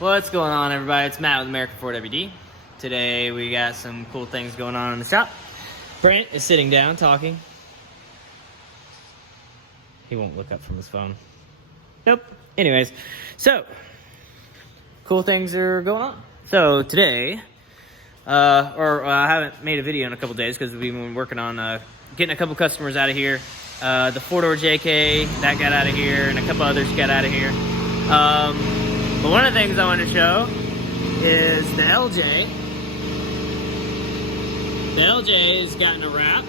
What's going on, everybody? It's Matt with American Ford WD. Today we got some cool things going on in the shop. Brent is sitting down talking. He won't look up from his phone. Nope. Anyways, so cool things are going on. So today, I haven't made a video in a couple days because we've been working on getting a couple customers out of here. The 4-door JK, that got out of here, and a couple others got out of here. But one of the things I want to show is the LJ. The LJ has gotten a wrap,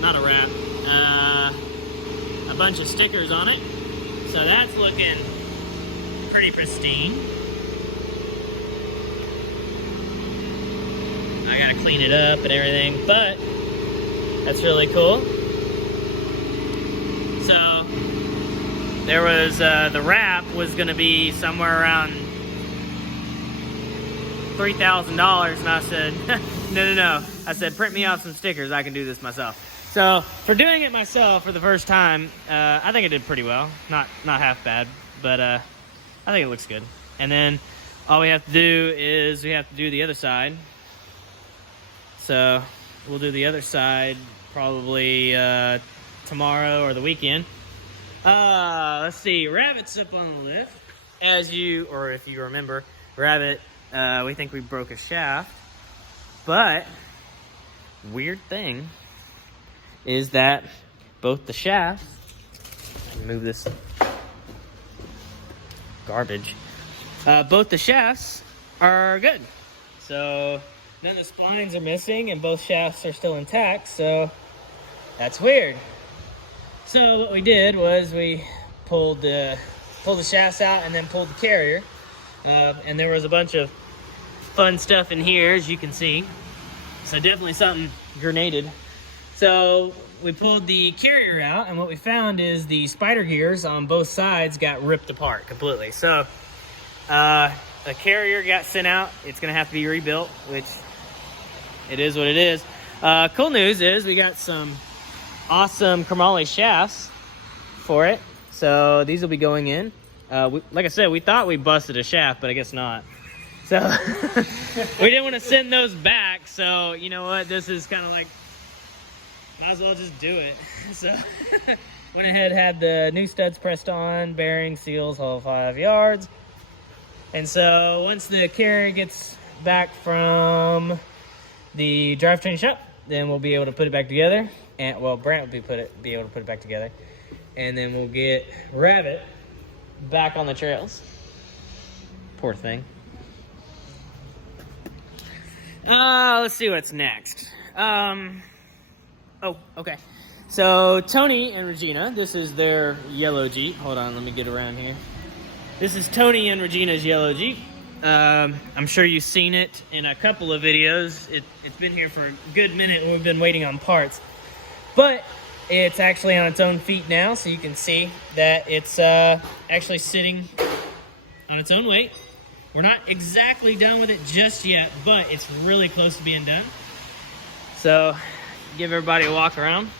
not a wrap, a bunch of stickers on it. So that's looking pretty pristine. I gotta clean it up and everything, but that's really cool. So there was, the wrap was gonna be somewhere around $3,000, and I said, no. I said, print me off some stickers, I can do this myself. So, for doing it myself for the first time, I think I did pretty well. Not half bad, but I think it looks good. And then, all we have to do is, we have to do the other side. So, we'll do the other side probably tomorrow or the weekend. Let's see, Rabbit's up on the lift. If you remember, Rabbit, we think we broke a shaft. But, weird thing is that both the shafts, I can move this garbage, both the shafts are good. So, none of the spines are missing and both shafts are still intact, so that's weird. So what we did was we pulled the shafts out and then pulled the carrier. And there was a bunch of fun stuff in here, as you can see. So definitely something grenaded. So we pulled the carrier out, and what we found is the spider gears on both sides got ripped apart completely. So the carrier got sent out. It's gonna have to be rebuilt, which it is what it is. Cool news is we got some awesome chromoly shafts for it. So these will be going in. Like I said, we thought we busted a shaft, but I guess not. So we didn't want to send those back. So you know what? This is kind of like, might as well just do it. So went ahead, had the new studs pressed on, bearing, seals, all 5 yards. And so once the carrier gets back from the drivetrain shop, then we'll be able to put it back together. And well, Brant will be able to put it back together, and then we'll get Rabbit back on the trails. Poor thing. Let's see what's next. Oh, okay. So Tony and Regina, this is their yellow Jeep. Hold on, let me get around here. This is Tony and Regina's yellow Jeep. I'm sure you've seen it in a couple of videos. It's been here for a good minute, and we've been waiting on parts. But it's actually on its own feet now, so you can see that it's actually sitting on its own weight. We're not exactly done with it just yet, but it's really close to being done. So, give everybody a walk around.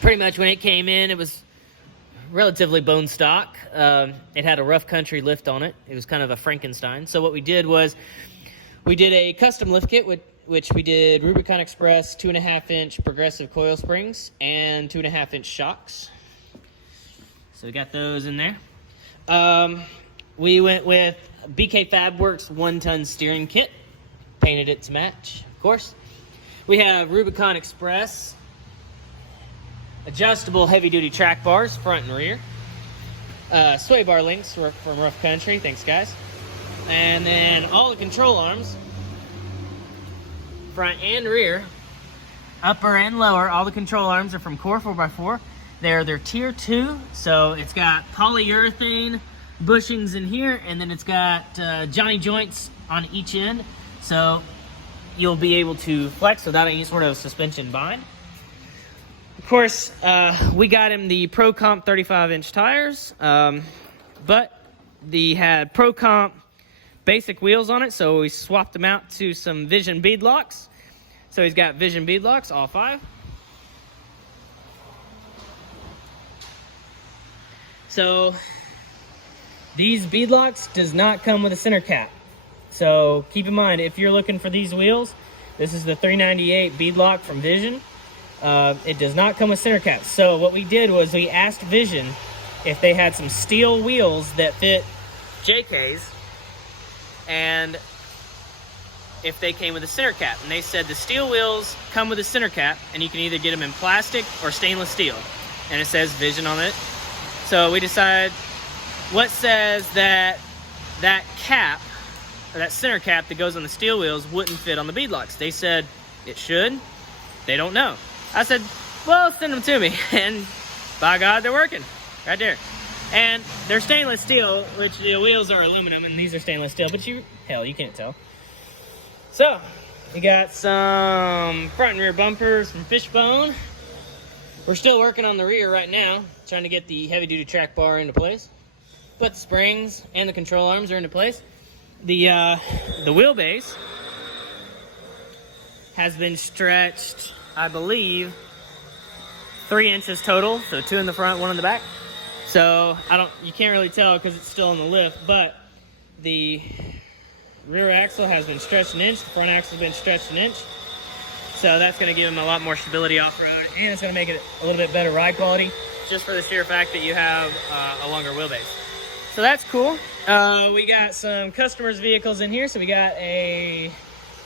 Pretty much when it came in, it was relatively bone stock. It had a rough country lift on it. It was kind of a Frankenstein. So what we did was, we did a custom lift kit with which we did Rubicon Express 2.5-inch progressive coil springs and 2.5-inch shocks. So we got those in there. We went with BK Fabworks 1-ton steering kit. Painted it to match, of course. We have Rubicon Express adjustable heavy-duty track bars, front and rear. Sway bar links from Rough Country. Thanks, guys. And then all the control arms, front and rear, upper and lower, all the control arms are from Core 4x4. They're tier 2, so it's got polyurethane bushings in here, and then it's got Johnny joints on each end, so you'll be able to flex without any sort of suspension bind. Of course, we got him the Pro Comp 35-inch tires, but they had Pro Comp basic wheels on it, so we swapped them out to some Vision bead locks. So he's got Vision bead locks, all 5. So these beadlocks does not come with a center cap. So keep in mind, if you're looking for these wheels, this is the 398 beadlock from Vision. It does not come with center caps. So what we did was we asked Vision if they had some steel wheels that fit JK's, and if they came with a center cap. And they said the steel wheels come with a center cap, and you can either get them in plastic or stainless steel. And it says Vision on it. So we decided, what says that that cap, or that center cap that goes on the steel wheels, wouldn't fit on the beadlocks? They said it should. They don't know. I said, well, send them to me. And by God, they're working right there. And they're stainless steel, which the wheels are aluminum, and these are stainless steel, but you can't tell. So, we got some front and rear bumpers from Fishbone. We're still working on the rear right now, trying to get the heavy-duty track bar into place. But the springs and the control arms are into place. The wheelbase has been stretched, I believe, 3 inches total, so 2 in the front, 1 in the back. So you can't really tell because it's still on the lift, but the rear axle has been stretched 1 inch, the front axle has been stretched 1 inch. So that's going to give them a lot more stability off-road, and it's going to make it a little bit better ride quality, just for the sheer fact that you have a longer wheelbase. So that's cool. We got some customers' vehicles in here. So we got a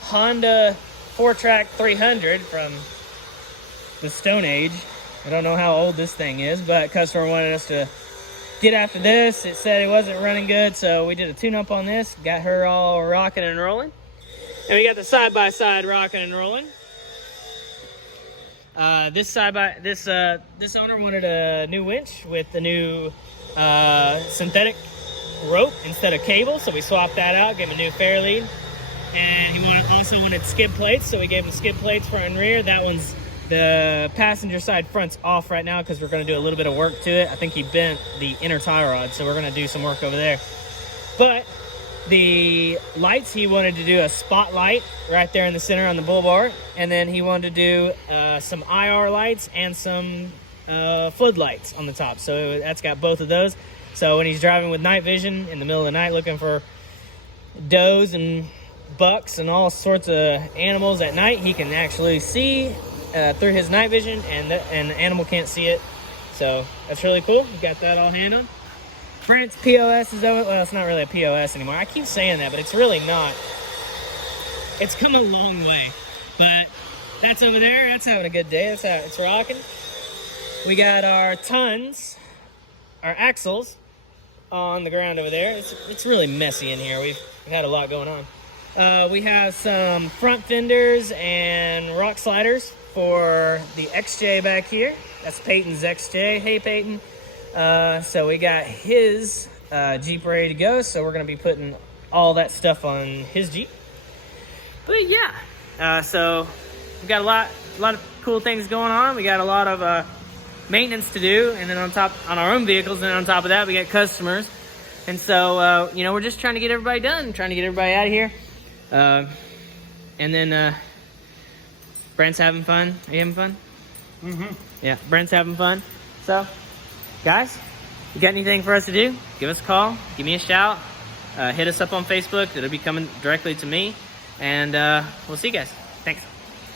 Honda 4Track 300 from the Stone Age. I don't know how old this thing is, but customer wanted us to get after this. It said it wasn't running good, so we did a tune-up on this, got her all rocking and rolling. And we got the side-by-side rocking and rolling. This owner wanted a new winch with the new synthetic rope instead of cable, so we swapped that out, gave him a new Fairlead. And he also wanted skid plates, so we gave him skid plates front and rear. That one's, the passenger side front's off right now because we're going to do a little bit of work to it. I think he bent the inner tie rod, so we're going to do some work over there. But the lights, he wanted to do a spotlight right there in the center on the bull bar, and then he wanted to do some IR lights and some floodlights on the top. So that's got both of those. So when he's driving with night vision in the middle of the night looking for does and bucks and all sorts of animals at night, he can actually see through his night vision, and the animal can't see it. So that's really cool. We got that all handled. Brent's POS is over. Well, it's not really a POS anymore. I keep saying that, but it's really not. It's come a long way. But that's over there. That's having a good day. That's how it's rocking. We got our tons, our axles on the ground over there. It's really messy in here. We've had a lot going on. We have some front fenders and rock sliders for the XJ back here. That's Peyton's XJ. Hey, Peyton. So we got his Jeep ready to go, so we're going to be putting all that stuff on his Jeep. But yeah, so we've got a lot of cool things going on. We got a lot of maintenance to do, and then on our own vehicles, and on top of that, we got customers. And so, we're just trying to get everybody done, trying to get everybody out of here. And then Brent's having fun. Are you having fun? Mm-hmm. Yeah, Brent's having fun. So, guys, you got anything for us to do? Give us a call. Give me a shout. Hit us up on Facebook. It'll be coming directly to me. And we'll see you guys. Thanks.